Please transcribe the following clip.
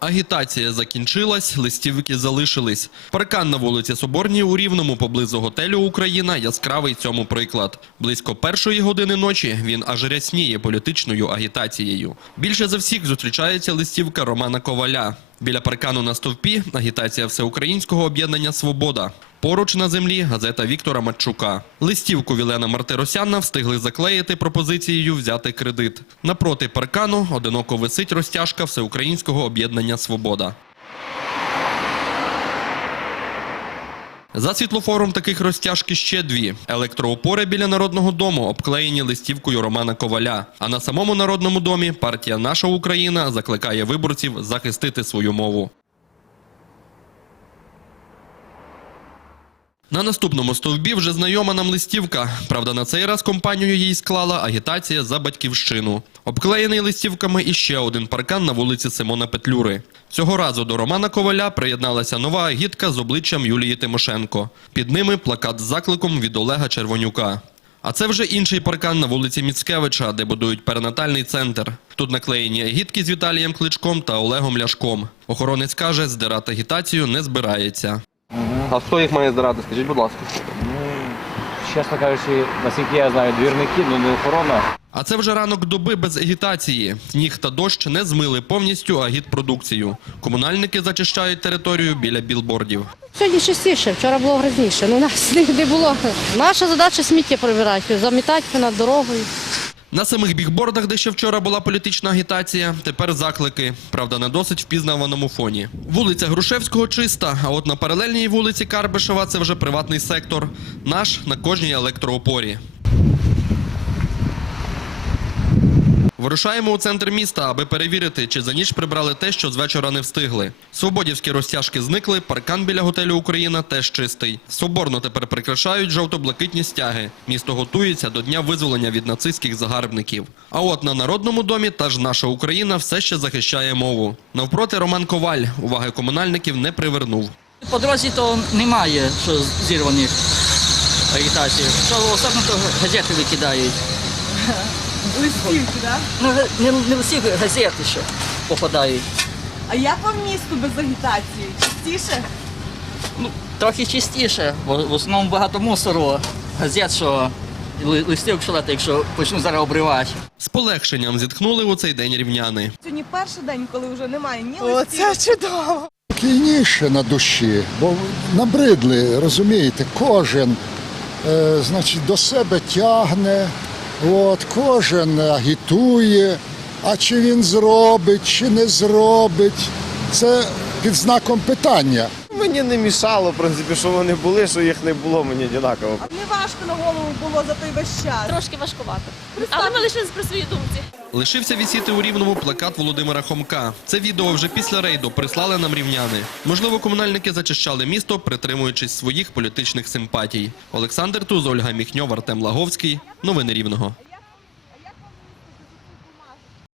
Агітація закінчилась, листівки залишились. Паркан на вулиці Соборній у Рівному поблизу готелю Україна яскравий цьому приклад. Близько першої години ночі він аж рясніє політичною агітацією. Більше за всіх зустрічається листівка Романа Коваля. Біля паркану на стовпі агітація всеукраїнського об'єднання Свобода. Поруч на землі газета Віктора Матчука. Листівку Вілена Мартиросяна встигли заклеїти пропозицією взяти кредит. Напроти паркану одиноко висить розтяжка всеукраїнського об'єднання Свобода. За світлофором таких розтяжки ще дві. Електроопори біля Народного дому обклеєні листівкою Романа Коваля. А на самому Народному домі партія Наша Україна закликає виборців захистити свою мову. На наступному стовбі вже знайома нам листівка. Правда, на цей раз компанію їй склала агітація за батьківщину. Обклеєний листівками іще один паркан на вулиці Симона Петлюри. Цього разу до Романа Коваля приєдналася нова агітка з обличчям Юлії Тимошенко. Під ними плакат з закликом від Олега Червонюка. А це вже інший паркан на вулиці Міцкевича, де будують перинатальний центр. Тут наклеєні агітки з Віталієм Кличком та Олегом Ляшком. Охоронець каже, здирати агітацію не збирається. А хто їх має здирати? Скажіть, будь ласка. Чесно кажучи, наскільки я знаю, двірники, ну не охорона. А це вже ранок доби без агітації. Сніг та дощ не змили повністю агітпродукцію. Комунальники зачищають територію біля білбордів. Сьогодні частіше, вчора було грязніше. Ну, нас не було. Наша задача сміття прибирати, замітати над дорогою. На самих бігбордах, де ще вчора була політична агітація, тепер заклики. Правда, на досить впізнаваному фоні. Вулиця Грушевського чиста, а от на паралельній вулиці Карбишева це вже приватний сектор. Наш на кожній електроопорі. Вирушаємо у центр міста, аби перевірити, чи за ніч прибрали те, що з вечора не встигли. Свободівські розтяжки зникли, паркан біля готелю Україна теж чистий. Соборно тепер прикрашають жовто-блакитні стяги. Місто готується до дня визволення від нацистських загарбників. А от на народному домі та ж наша Україна все ще захищає мову. Навпроти Роман Коваль уваги комунальників не привернув. По дорозі то немає, що зірваних агітацій. Особливо газети викидають. Листівки, так? Ну, не, не всі газети ще попадають. А як вам місто без агітації? Частіше? Ну, трохи чистіше, бо в основному багато мусору, газет, що ли- листівок що якщо почну зараз обривати. З полегшенням зітхнули у цей день рівняни. Сьогодні перший день, коли вже немає ні О, це чудово. спокійніше на душі, бо набридли, розумієте, кожен е, значить, до себе тягне, от, кожен агітує, а чи він зробить, чи не зробить, це під знаком питання. Мені не мішало, в принципі, що вони були, що їх не було, мені однаково. Не важко на голову було за той весь час. Трошки важкувато. Але ми лишились при своїй думці. Лишився вісіти у рівному плакат Володимира Хомка. Це відео вже після рейду прислали нам рівняни. Можливо, комунальники зачищали місто, притримуючись своїх політичних симпатій. Олександр Туз, Ольга Міхньов, Артем Лаговський. Новини Рівного.